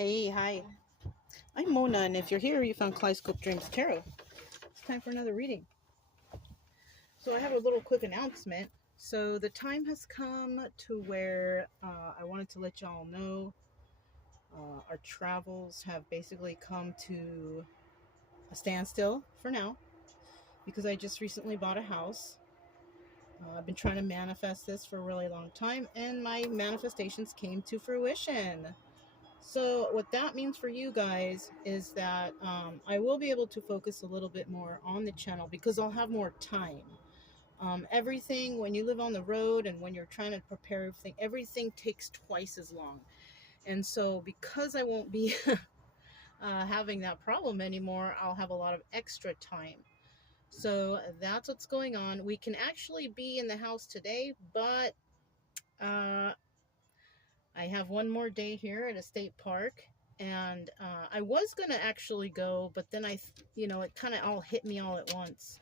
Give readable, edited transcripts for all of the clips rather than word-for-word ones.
Hey, hi. I'm Mona, and if you're here, you found Kaleidoscope Dreams Tarot. It's time for another reading. So I have a little quick announcement. So the time has come to where I wanted to let y'all know our travels have basically come to a standstill for now because I just recently bought a house. I've been trying to manifest this for a really long time, and my manifestations came to fruition. So what that means for you guys is that I will be able to focus a little bit more on the channel because I'll have more time. Everything, when you live on the road and when you're trying to prepare everything takes twice as long. And so because I won't be having that problem anymore, I'll have a lot of extra time. So that's what's going on. We can actually be in the house today, but I have one more day here at a state park, and I was gonna actually go, but then it kind of all hit me all at once,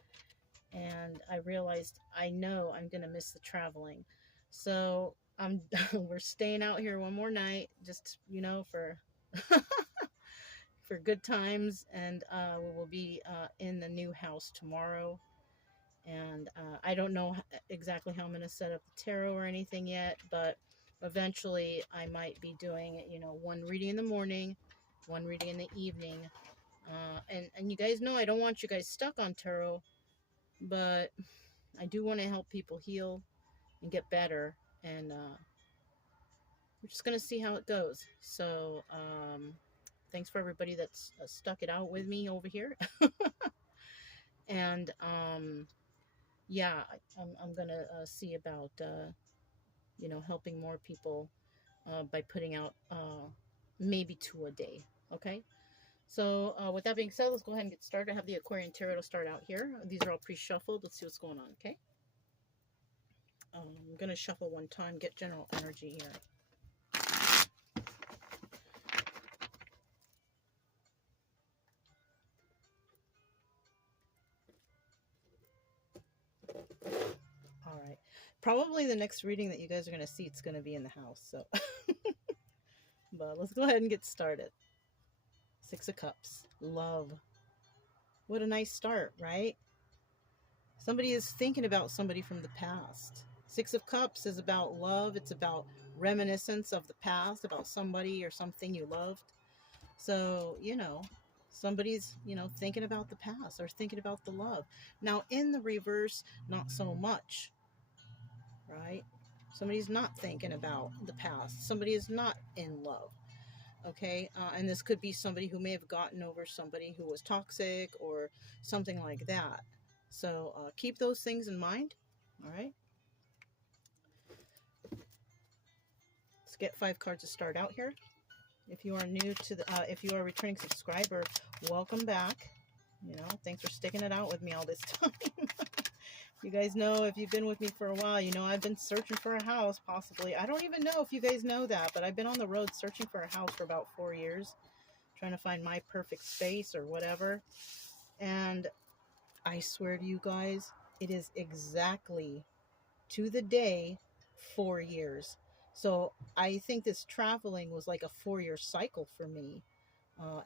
and I realized I know I'm gonna miss the traveling, so I'm we're staying out here one more night, just for for good times, and we will be in the new house tomorrow. And I don't know exactly how I'm going to set up the tarot or anything yet, but eventually I might be doing, one reading in the morning, one reading in the evening. And you guys know I don't want you guys stuck on tarot, but I do want to help people heal and get better. And we're just going to see how it goes. So thanks for everybody that's stuck it out with me over here. And yeah, I'm going to see about helping more people by putting out maybe 2 a day. Okay. So with that being said, let's go ahead and get started. I have the Aquarian Tarot to start out here. These are all pre-shuffled. Let's see what's going on. Okay. I'm going to shuffle one time, get general energy here. All right. Probably the next reading that you guys are going to see, it's going to be in the house. So, but let's go ahead and get started. 6 of Cups. Love. What a nice start, right? Somebody is thinking about somebody from the past. 6 of Cups is about love. It's about reminiscence of the past, about somebody or something you loved. So, somebody's, thinking about the past or thinking about the love. Now, in the reverse, not so much, right? Somebody's not thinking about the past. Somebody is not in love. Okay, and this could be somebody who may have gotten over somebody who was toxic or something like that. So keep those things in mind. All right. Let's get 5 cards to start out here. If you are new to if you are a returning subscriber, welcome back. Thanks for sticking it out with me all this time. You guys know, if you've been with me for a while, I've been searching for a house, possibly. I don't even know if you guys know that, but I've been on the road searching for a house for about 4 years, trying to find my perfect space or whatever. And I swear to you guys, it is exactly to the day 4 years. So I think this traveling was like a 4-year cycle for me.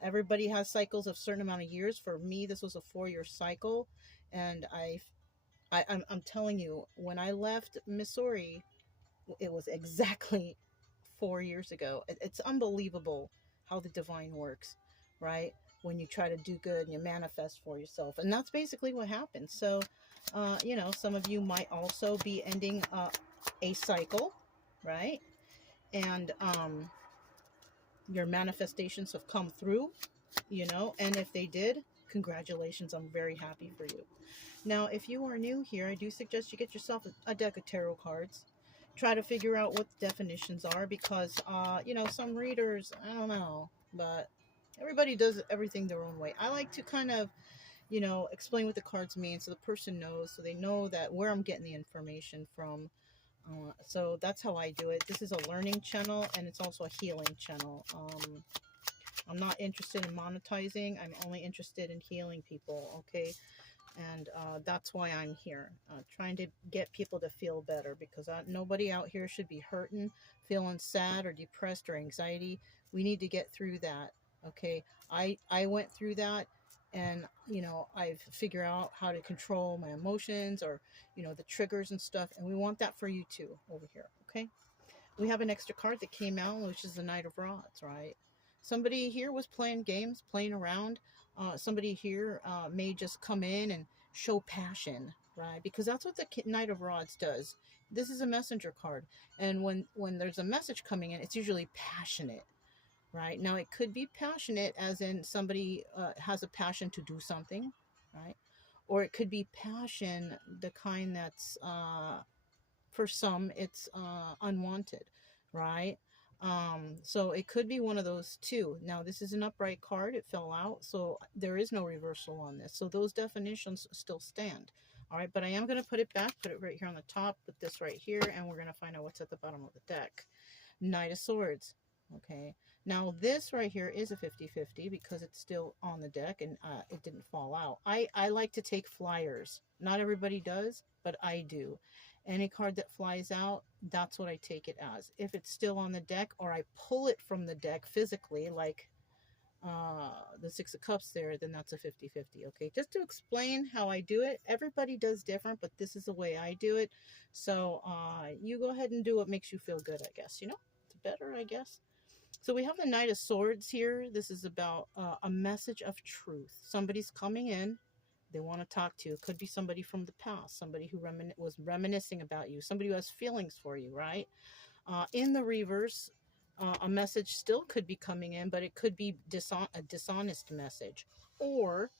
Everybody has cycles of a certain amount of years. For me, this was a 4-year cycle. And I'm telling you, when I left Missouri, it was exactly 4 years ago. It's unbelievable how the divine works, right? When you try to do good and you manifest for yourself. And that's basically what happened. So, some of you might also be ending a cycle, right? And your manifestations have come through, and if they did, congratulations, I'm very happy for you. Now, if you are new here, I do suggest you get yourself a deck of tarot cards. Try to figure out what the definitions are because, some readers, I don't know, but everybody does everything their own way. I like to kind of, explain what the cards mean so the person knows, so they know that where I'm getting the information from. So that's how I do it. This is a learning channel, and it's also a healing channel. I'm not interested in monetizing. I'm only interested in healing people, okay? And that's why I'm here, trying to get people to feel better, because nobody out here should be hurting, feeling sad or depressed or anxiety. We need to get through that. Okay, I went through that, and I've figured out how to control my emotions, or the triggers and stuff, and we want that for you too over here. Okay, we have an extra card that came out, which is the Knight of Rods, right? Somebody here was playing games, playing around. Somebody here may just come in and show passion, right? Because that's what the Knight of Rods does. This is a messenger card. And when there's a message coming in, it's usually passionate, right? Now, it could be passionate as in somebody has a passion to do something, right? Or it could be passion, the kind that's for some it's unwanted, right? So it could be one of those two. Now, this is an upright card, it fell out, so there is no reversal on this, so those definitions still stand. All right, but I am going to put it back, put it right here on the top, put this right here, and we're going to find out what's at the bottom of the deck. Knight of Swords. Okay, now this right here is a 50-50 because it's still on the deck, and it didn't fall out. I like to take flyers. Not everybody does, but I do. Any card that flies out, that's what I take it as. If it's still on the deck, or I pull it from the deck physically, like the Six of Cups there, then that's a 50-50. Okay, just to explain how I do it. Everybody does different, but this is the way I do it. So you go ahead and do what makes you feel good, I guess. It's better, I guess. So we have the Knight of Swords here. This is about a message of truth. Somebody's coming in. They want to talk to you. It could be somebody from the past, somebody who was reminiscing about you, somebody who has feelings for you, right? In the reverse, a message still could be coming in, but it could be a dishonest message, or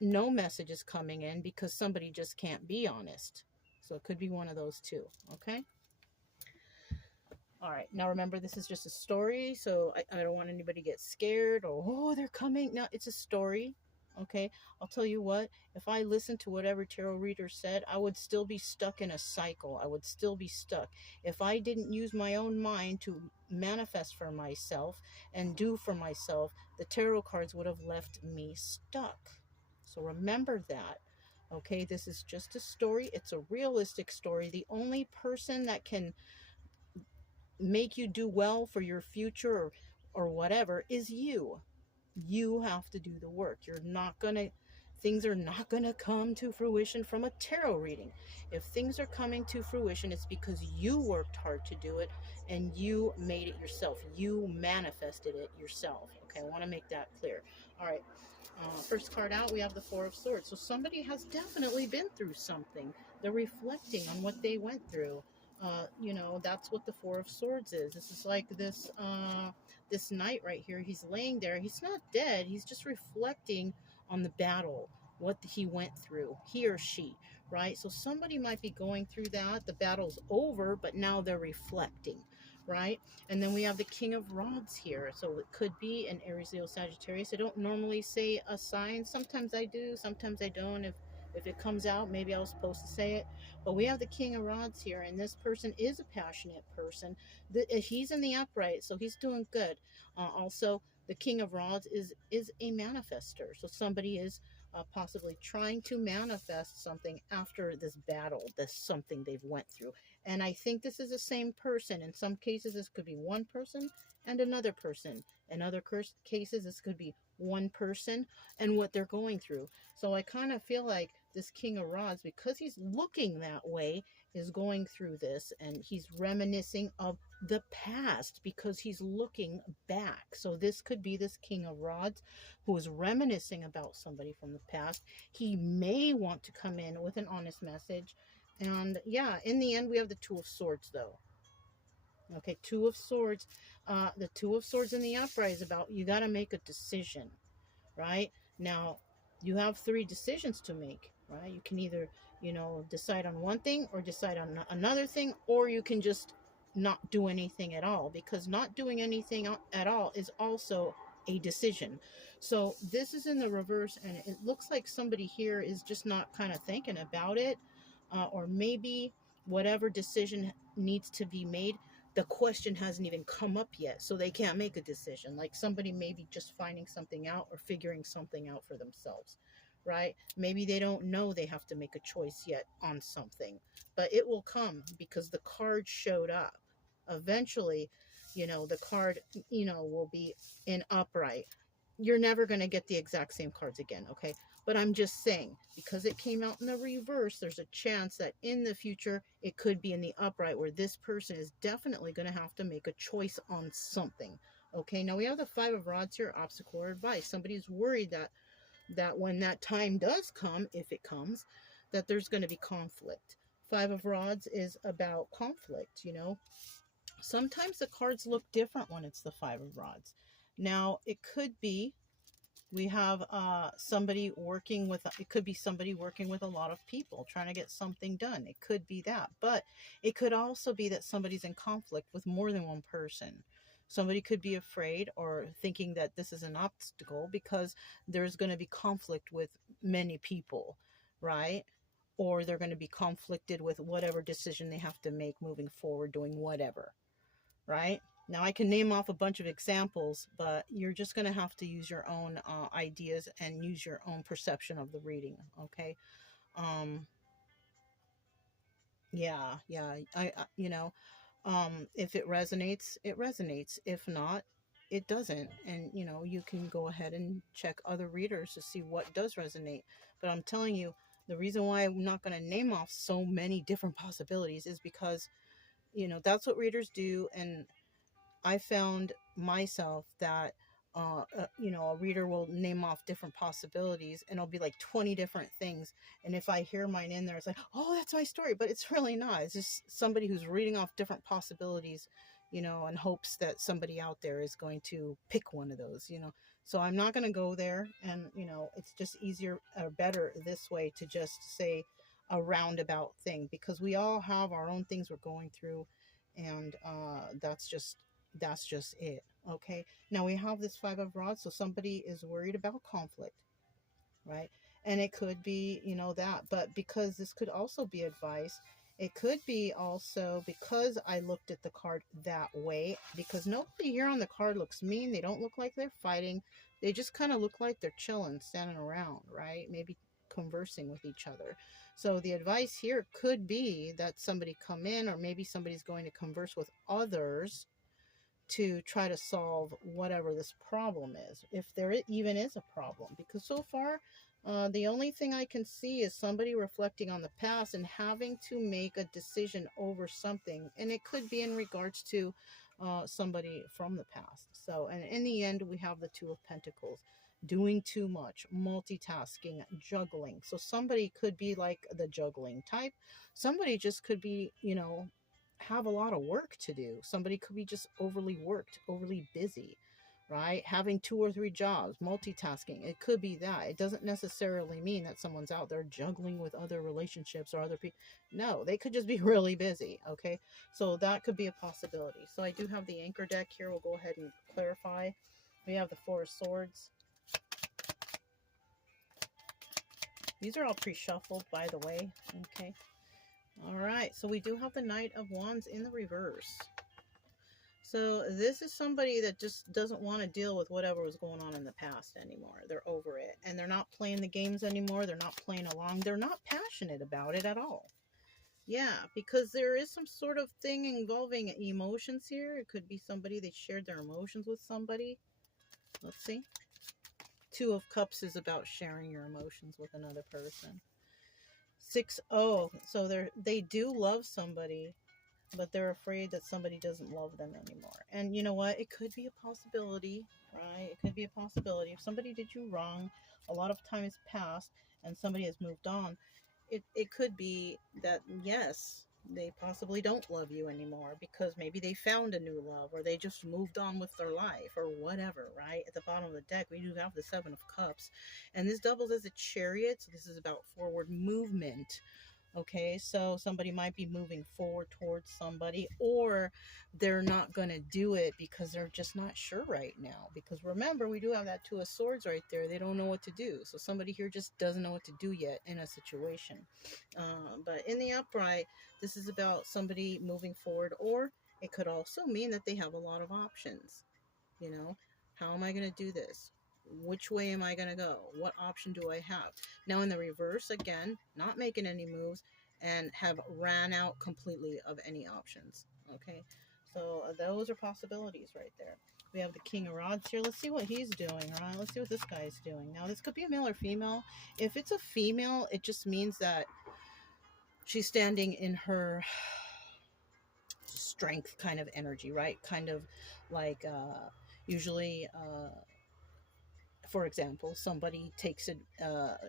no message is coming in because somebody just can't be honest. So it could be one of those two. Okay. All right. Now remember, this is just a story, so I don't want anybody to get scared or, oh, they're coming. No, it's a story. Okay, I'll tell you what, if I listened to whatever tarot reader said, I would still be stuck in a cycle. I would still be stuck. If I didn't use my own mind to manifest for myself and do for myself, the tarot cards would have left me stuck. So remember that. Okay, this is just a story. It's a realistic story. The only person that can make you do well for your future or whatever is you. You have to do the work. Things are not gonna come to fruition from a tarot reading. If things are coming to fruition, it's because you worked hard to do it and you made it yourself. You manifested it yourself. Okay, I want to make that clear. All right. First card out, we have the Four of Swords. So somebody has definitely been through something. They're reflecting on what they went through. That's what the Four of Swords is. This is like this knight right here. He's laying there. He's not dead. He's just reflecting on the battle, what he went through, he or she, right? So somebody might be going through that. The battle's over, but now they're reflecting, right? And then we have the King of Rods here. So it could be an Aries, Leo, Sagittarius. I don't normally say a sign. Sometimes I do, sometimes I don't. If it comes out, maybe I was supposed to say it. But we have the King of Rods here, and this person is a passionate person. He's in the upright, so he's doing good. Also, the King of Rods is a manifester. So somebody is possibly trying to manifest something after this battle, this something they've went through. And I think this is the same person. In some cases, this could be one person and another person. In other cases, this could be one person and what they're going through. So I kind of feel like this King of Rods, because he's looking that way, is going through this, and he's reminiscing of the past because he's looking back. So this could be this King of Rods who is reminiscing about somebody from the past. He may want to come in with an honest message. And yeah, in the end, we have the Two of Swords, though. Okay, Two of Swords. The Two of Swords in the upright is about you got to make a decision, right? Now, you have three decisions to make, right? You can either, decide on one thing or decide on another thing, or you can just not do anything at all, because not doing anything at all is also a decision. So this is in the reverse, and it looks like somebody here is just not kind of thinking about it, or maybe whatever decision needs to be made, the question hasn't even come up yet, so they can't make a decision. Like somebody maybe just finding something out or figuring something out for themselves, right? Maybe they don't know they have to make a choice yet on something, but it will come because the card showed up. Eventually, the card, will be in upright. You're never going to get the exact same cards again, okay? But I'm just saying, because it came out in the reverse, there's a chance that in the future it could be in the upright, where this person is definitely going to have to make a choice on something. Okay, now we have the Five of Rods here, obstacle or advice. Somebody's worried that when that time does come, if it comes, that there's going to be conflict. Five of Rods is about conflict. Sometimes the cards look different when it's the Five of Rods. Now, it could be we have somebody working with, it could be somebody working with a lot of people trying to get something done. It could be that, but it could also be that somebody's in conflict with more than one person. Somebody could be afraid or thinking that this is an obstacle because there's going to be conflict with many people, right? Or they're going to be conflicted with whatever decision they have to make moving forward, doing whatever, right? Now, I can name off a bunch of examples, but you're just going to have to use your own ideas and use your own perception of the reading, okay? Um, yeah. If it resonates, it resonates. If not, it doesn't. And, you can go ahead and check other readers to see what does resonate. But I'm telling you, the reason why I'm not going to name off so many different possibilities is because, that's what readers do. And I found myself that, a reader will name off different possibilities and it'll be like 20 different things. And if I hear mine in there, it's like, oh, that's my story. But it's really not. It's just somebody who's reading off different possibilities, and hopes that somebody out there is going to pick one of those. So I'm not going to go there. And, it's just easier or better this way to just say a roundabout thing, because we all have our own things we're going through. And that's just it. Okay, now we have this Five of Rods, so somebody is worried about conflict, right? And it could be, that, but because this could also be advice, it could be also because I looked at the card that way, because nobody here on the card looks mean. They don't look like they're fighting. They just kind of look like they're chilling, standing around, right? Maybe conversing with each other. So the advice here could be that somebody come in, or maybe somebody's going to converse with others to try to solve whatever this problem is, if there even is a problem. Because so far, the only thing I can see is somebody reflecting on the past and having to make a decision over something. And it could be in regards to somebody from the past. So, and in the end, we have the Two of Pentacles. Doing too much, multitasking, juggling. So somebody could be like the juggling type. Somebody just could be, have a lot of work to do. Somebody could be just overly worked, overly busy, right? Having two or three jobs, multitasking. It could be that. It doesn't necessarily mean that someone's out there juggling with other relationships or other people. No, they could just be really busy, okay? So that could be a possibility. So I do have the anchor deck here. We'll go ahead and clarify. We have the Four of Swords. These are all pre-shuffled, by the way, okay? All right, so we do have the Knight of Wands in the reverse. So this is somebody that just doesn't want to deal with whatever was going on in the past anymore. They're over it. And they're not playing the games anymore. They're not playing along. They're not passionate about it at all. Yeah, because there is some sort of thing involving emotions here. It could be somebody, they shared their emotions with somebody. Let's see. Two of Cups is about sharing your emotions with another person. 6-0. So they do love somebody, but they're afraid that somebody doesn't love them anymore. And you know what? It could be a possibility, right? It could be a possibility. If somebody did you wrong, a lot of time has passed, and somebody has moved on, it could be that, yes, they possibly don't love you anymore because maybe they found a new love, or they just moved on with their life, or whatever, right? At the bottom of the deck, we do have the Seven of Cups, and this doubles as a Chariot. So this is about forward movement. Okay, so somebody might be moving forward towards somebody, or they're not going to do it because they're just not sure right now. Because remember, we do have that Two of Swords right there. They don't know what to do. So somebody here just doesn't know what to do yet in a situation. But in the upright, this is about somebody moving forward, or it could also mean that they have a lot of options. How am I going to do this? Which way am I going to go? What option do I have? Now in the reverse, again, not making any moves and have ran out completely of any options. Okay, so those are possibilities right there. We have the King of Rods here. Let's see what he's doing, right? Let's see what this guy's doing. Now, this could be a male or female. If it's a female, it just means that she's standing in her strength kind of energy, right? Kind of like usually for example, somebody takes it,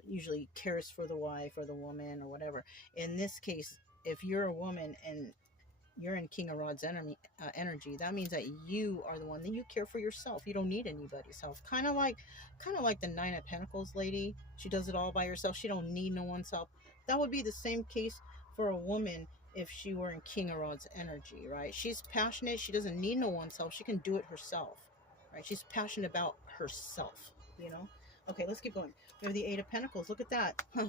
usually cares for the wife or the woman or whatever. In this case, if you're a woman and you're in King of Rods energy, that means that you are the one that you care for yourself. You don't need anybody's help. Kind of like the Nine of Pentacles lady. She does it all by herself. She don't need no one's help. That would be the same case for a woman if she were in King of Rods energy, right? She's passionate. She doesn't need no one's help. She can do it herself, right? She's passionate about herself, you know? Okay, let's keep going. We have the Eight of Pentacles. Look at that. Huh.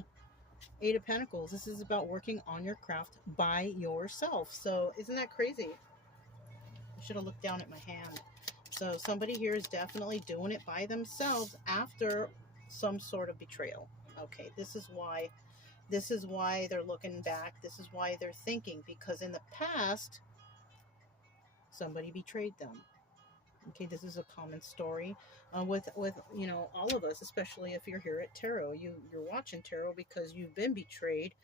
Eight of Pentacles. This is about working on your craft by yourself. So isn't that crazy? I should have looked down at my hand. So somebody here is definitely doing it by themselves after some sort of betrayal. Okay, this is why they're looking back. This is why they're thinking, because in the past somebody betrayed them. Okay, this is a common story with you know, all of us, especially if you're here at tarot. You're watching tarot because you've been betrayed,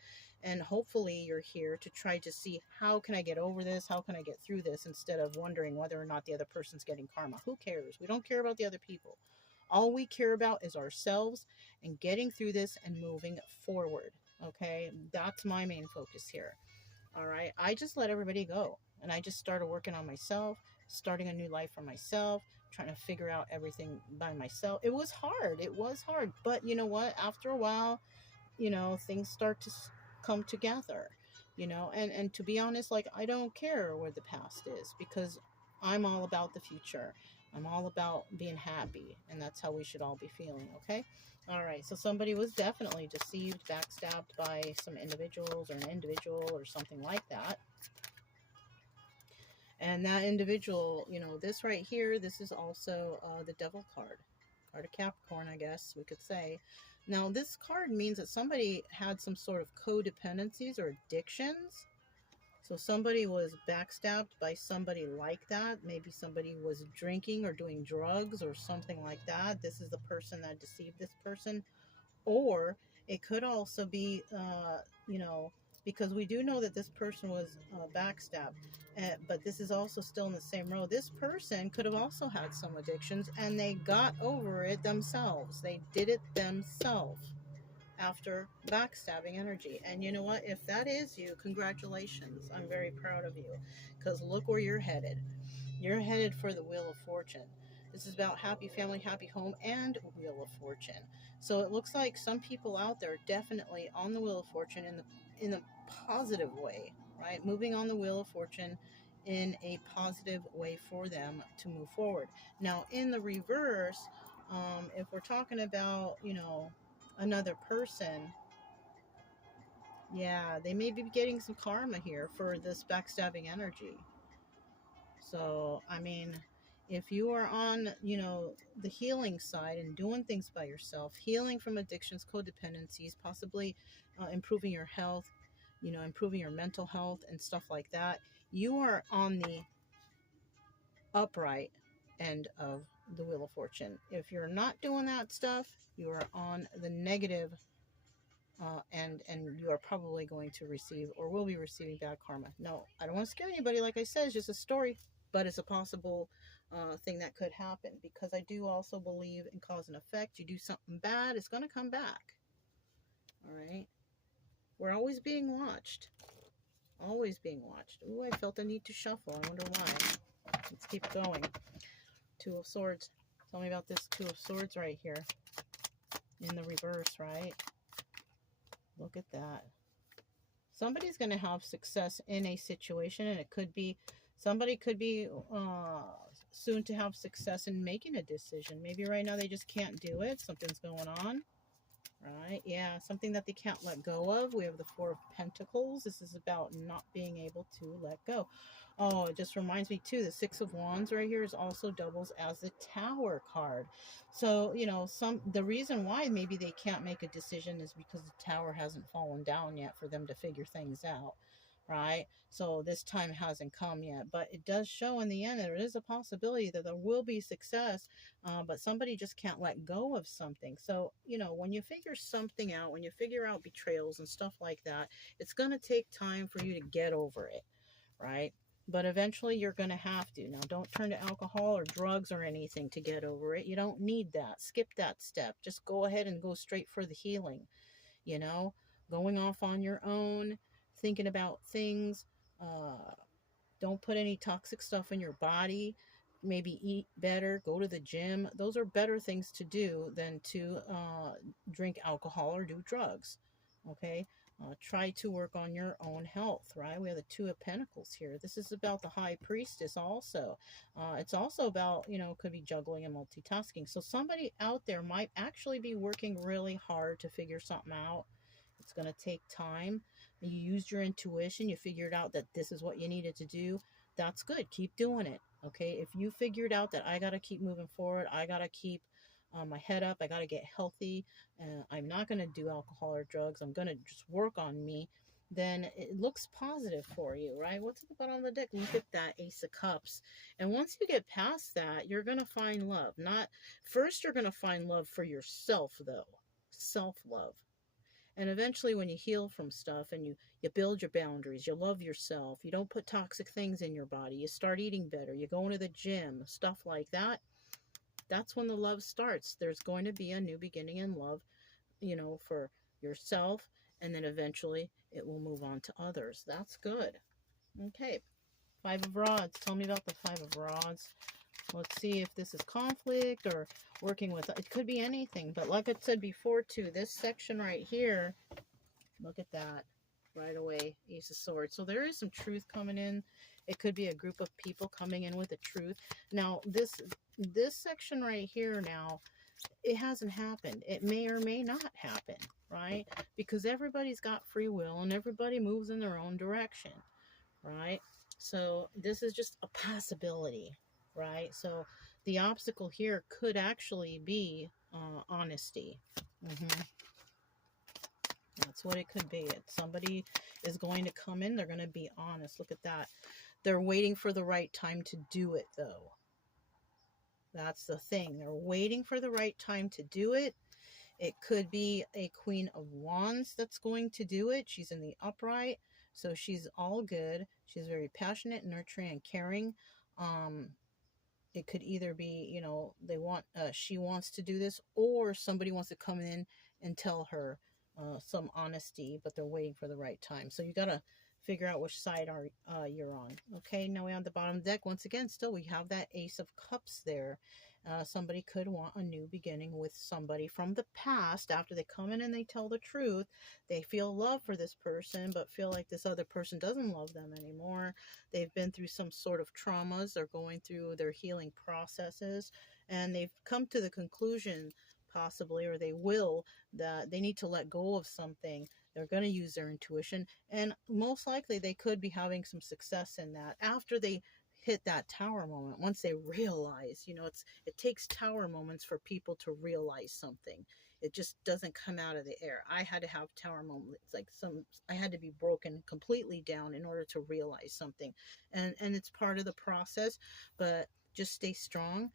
and hopefully you're here to try to see, how can I get over this? How can I get through this? Instead of wondering whether or not the other person's getting karma. Who cares? We don't care about the other people. All we care about is ourselves and getting through this and moving forward. Okay, that's my main focus here. All right, I just let everybody go, and I just started working on myself, starting a new life for myself, trying to figure out everything by myself. It was hard, but you know what? After a while, you know, things start to come together, you know, and to be honest, like, I don't care where the past is, because I'm all about the future. I'm all about being happy, and that's how we should all be feeling, okay? All right, so somebody was definitely deceived, backstabbed by some individuals or an individual or something like that. And that individual, you know, this right here, this is also the Devil card of Capricorn, I guess we could say. Now, this card means that somebody had some sort of codependencies or addictions. So somebody was backstabbed by somebody like that. Maybe somebody was drinking or doing drugs or something like that. This is the person that deceived this person. Or it could also be, you know, because we do know that this person was backstabbed, but this is also still in the same row. This person could have also had some addictions, and they got over it themselves. They did it themselves after backstabbing energy. And you know what? If that is you, congratulations. I'm very proud of you, because look where you're headed. You're headed for the Wheel of Fortune. This is about happy family, happy home, and Wheel of Fortune. So it looks like some people out there definitely on the Wheel of Fortune in the positive way, right? Moving on the Wheel of Fortune in a positive way for them to move forward. Now, in the reverse, if we're talking about, you know, another person, yeah, they may be getting some karma here for this backstabbing energy. So, I mean, if you are on, you know, the healing side and doing things by yourself, healing from addictions, codependencies, possibly improving your health, you know, improving your mental health and stuff like that, you are on the upright end of the Wheel of Fortune. If you're not doing that stuff, you are on the negative and you are probably going to receive or will be receiving bad karma. No, I don't want to scare anybody. Like I said, it's just a story, but it's a possible thing that could happen, because I do also believe in cause and effect. You do something bad, it's going to come back. All right. We're always being watched. Always being watched. Ooh, I felt the need to shuffle. I wonder why. Let's keep going. Two of Swords. Tell me about this Two of Swords right here. In the reverse, right? Look at that. Somebody's going to have success in a situation, and it could be, somebody could be soon to have success in making a decision. Maybe right now they just can't do it. Something's going on. right? Yeah, something that they can't let go of. We have the Four of Pentacles. This is about not being able to let go. Oh, it just reminds me too, the Six of Wands right here is also doubles as the Tower card. So, you know, the reason why maybe they can't make a decision is because the Tower hasn't fallen down yet for them to figure things out, right? So this time hasn't come yet, but it does show in the end there is a possibility that there will be success, but somebody just can't let go of something. So, you know, when you figure something out, when you figure out betrayals and stuff like that, it's going to take time for you to get over it, right? But eventually you're going to have to. Now, don't turn to alcohol or drugs or anything to get over it. You don't need that. Skip that step. Just go ahead and go straight for the healing, you know, going off on your own, thinking about things. Uh, don't put any toxic stuff in your body. Maybe eat better, go to the gym. Those are better things to do than to drink alcohol or do drugs. Okay? Try to work on your own health, right? We have the Two of Pentacles here. This is about the High Priestess also. It's also about, you know, could be juggling and multitasking. So somebody out there might actually be working really hard to figure something out. It's going to take time. You used your intuition. You figured out that this is what you needed to do. That's good. Keep doing it. Okay. If you figured out that I got to keep moving forward, I got to keep my head up, I got to get healthy, I'm not going to do alcohol or drugs, I'm going to just work on me, then it looks positive for you, right? What's at the bottom of the deck? Look at that Ace of Cups. And once you get past that, you're going to find love. Not first, you're going to find love for yourself, though. Self-love. And eventually when you heal from stuff and you build your boundaries, you love yourself, you don't put toxic things in your body, you start eating better, you go into the gym, stuff like that, that's when the love starts. There's going to be a new beginning in love, you know, for yourself, and then eventually it will move on to others. That's good. Okay, Five of Rods. Tell me about the Five of Rods. Let's see if this is conflict or working with, it could be anything. But like I said before too, this section right here, look at that right away, Ace of Swords. So there is some truth coming in. It could be a group of people coming in with the truth. Now this section right here now, it hasn't happened. It may or may not happen, right? Because everybody's got free will and everybody moves in their own direction, right? So this is just a possibility, right? So the obstacle here could actually be honesty. That's what it could be. Somebody is going to come in. They're going to be honest. Look at that. They're waiting for the right time to do it, though. That's the thing. They're waiting for the right time to do it. It could be a Queen of Wands that's going to do it. She's in the upright, so she's all good. She's very passionate, nurturing, and caring. It could either be, you know, she wants to do this, or somebody wants to come in and tell her some honesty, but they're waiting for the right time. So you got to figure out which side you're on. Okay, now we're on the bottom of the deck. Once again, still we have that Ace of Cups there. Somebody could want a new beginning with somebody from the past. After they come in and they tell the truth, they feel love for this person, but feel like this other person doesn't love them anymore. They've been through some sort of traumas. They're going through their healing processes, and they've come to the conclusion, possibly, or they will, that they need to let go of something. They're going to use their intuition, and most likely they could be having some success in that after they hit that tower moment. Once they realize, you know, it takes tower moments for people to realize something. It just doesn't come out of the air. I had to have tower moments, like I had to be broken completely down in order to realize something, and it's part of the process. But just stay strong,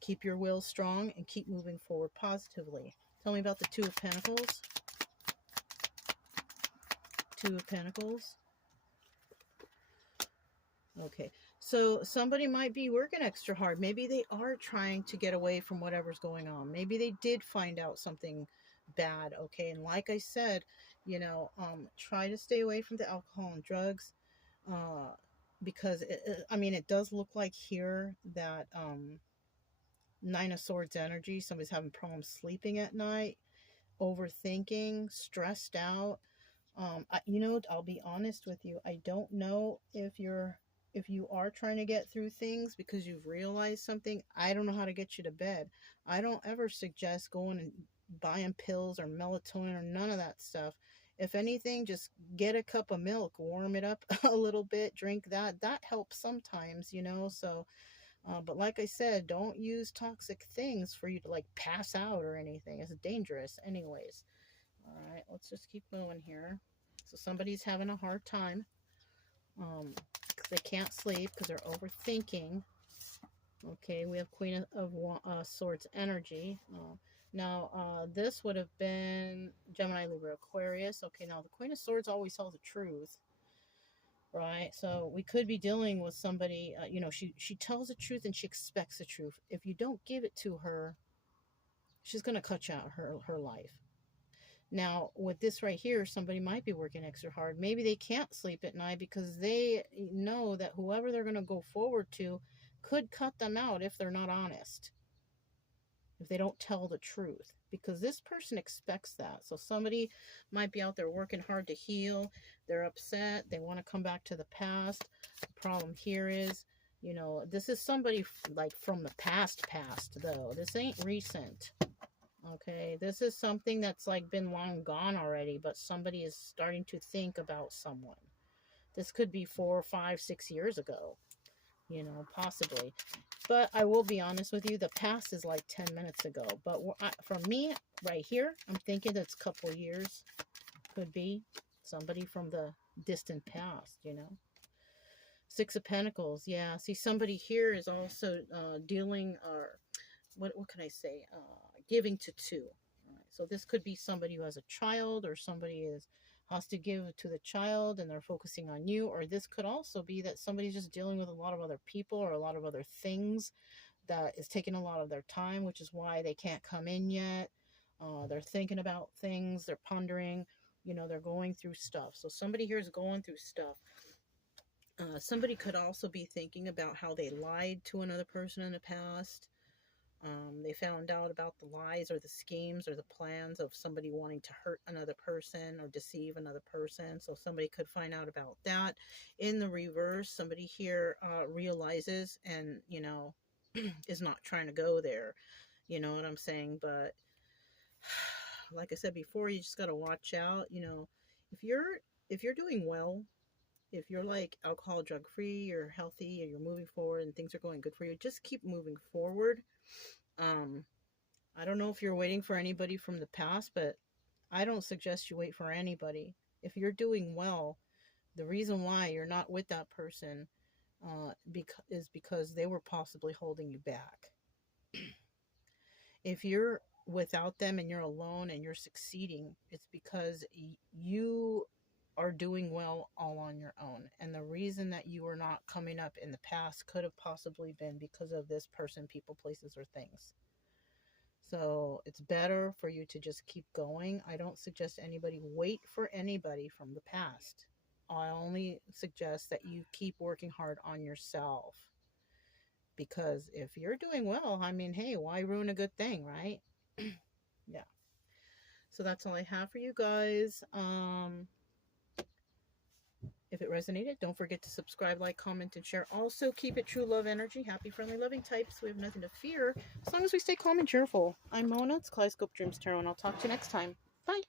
keep your will strong, and keep moving forward positively. Tell me about the Two of Pentacles. Two of Pentacles. Okay, so somebody might be working extra hard. Maybe they are trying to get away from whatever's going on. Maybe they did find out something bad. Okay, and like I said, you know, try to stay away from the alcohol and drugs, because I mean, it does look like here that Nine of Swords energy. Somebody's having problems sleeping at night, overthinking, stressed out. You know, I'll be honest with you. I don't know if you are trying to get through things because you've realized something. I don't know how to get you to bed. I don't ever suggest going and buying pills or melatonin or none of that stuff. If anything, just get a cup of milk, warm it up a little bit, drink that. That helps sometimes, you know. So, but like I said, don't use toxic things for you to like pass out or anything. It's dangerous, anyways. All right, let's just keep going here. So somebody's having a hard time. 'Cause they can't sleep because they're overthinking. Okay, we have Queen of Swords energy. Now, this would have been Gemini, Libra, Aquarius. Okay, now the Queen of Swords always tells the truth, right? So we could be dealing with somebody, you know, she tells the truth and she expects the truth. If you don't give it to her, she's going to cut you out her life. Now, with this right here, somebody might be working extra hard. Maybe they can't sleep at night because they know that whoever they're going to go forward to could cut them out if they're not honest, if they don't tell the truth, because this person expects that. So somebody might be out there working hard to heal. They're upset. They want to come back to the past. The problem here is, you know, this is somebody like from the past, though. This ain't recent. Okay, this is something that's like been long gone already, but somebody is starting to think about someone. This could be 4, 5, 6 years ago, you know, possibly. But I will be honest with you, the past is like 10 minutes ago. But for me, right here, I'm thinking that's a couple years. Could be somebody from the distant past, you know. 6 of Pentacles, yeah. See, somebody here is also dealing, or what can I say, giving to 2. All right, so this could be somebody who has a child, or somebody has to give to the child and they're focusing on you. Or this could also be that somebody's just dealing with a lot of other people or a lot of other things that is taking a lot of their time, which is why they can't come in yet. They're thinking about things, they're pondering, you know, they're going through stuff. So somebody here is going through stuff. Somebody could also be thinking about how they lied to another person in the past. They found out about the lies or the schemes or the plans of somebody wanting to hurt another person or deceive another person. So somebody could find out about that. In the reverse, somebody here realizes and, you know, is not trying to go there. You know what I'm saying? But like I said before, you just got to watch out. You know, if you're doing well, if you're like alcohol, drug free, you're healthy, and you're moving forward and things are going good for you, just keep moving forward. I don't know if you're waiting for anybody from the past, but I don't suggest you wait for anybody. If you're doing well, the reason why you're not with that person is because they were possibly holding you back. If you're without them and you're alone and you're succeeding, it's because you are doing well all on your own. And the reason that you were not coming up in the past could have possibly been because of this person, people, places, or things. So it's better for you to just keep going. I don't suggest anybody wait for anybody from the past. I only suggest that you keep working hard on yourself. Because if you're doing well, I mean, hey, why ruin a good thing, right? Yeah. So that's all I have for you guys. If it resonated, don't forget to subscribe, like, comment, and share. Also, keep it true love energy. Happy, friendly, loving types. We have nothing to fear as long as we stay calm and cheerful. I'm Mona. It's Kaleidoscope Dreams Tarot, and I'll talk to you next time. Bye.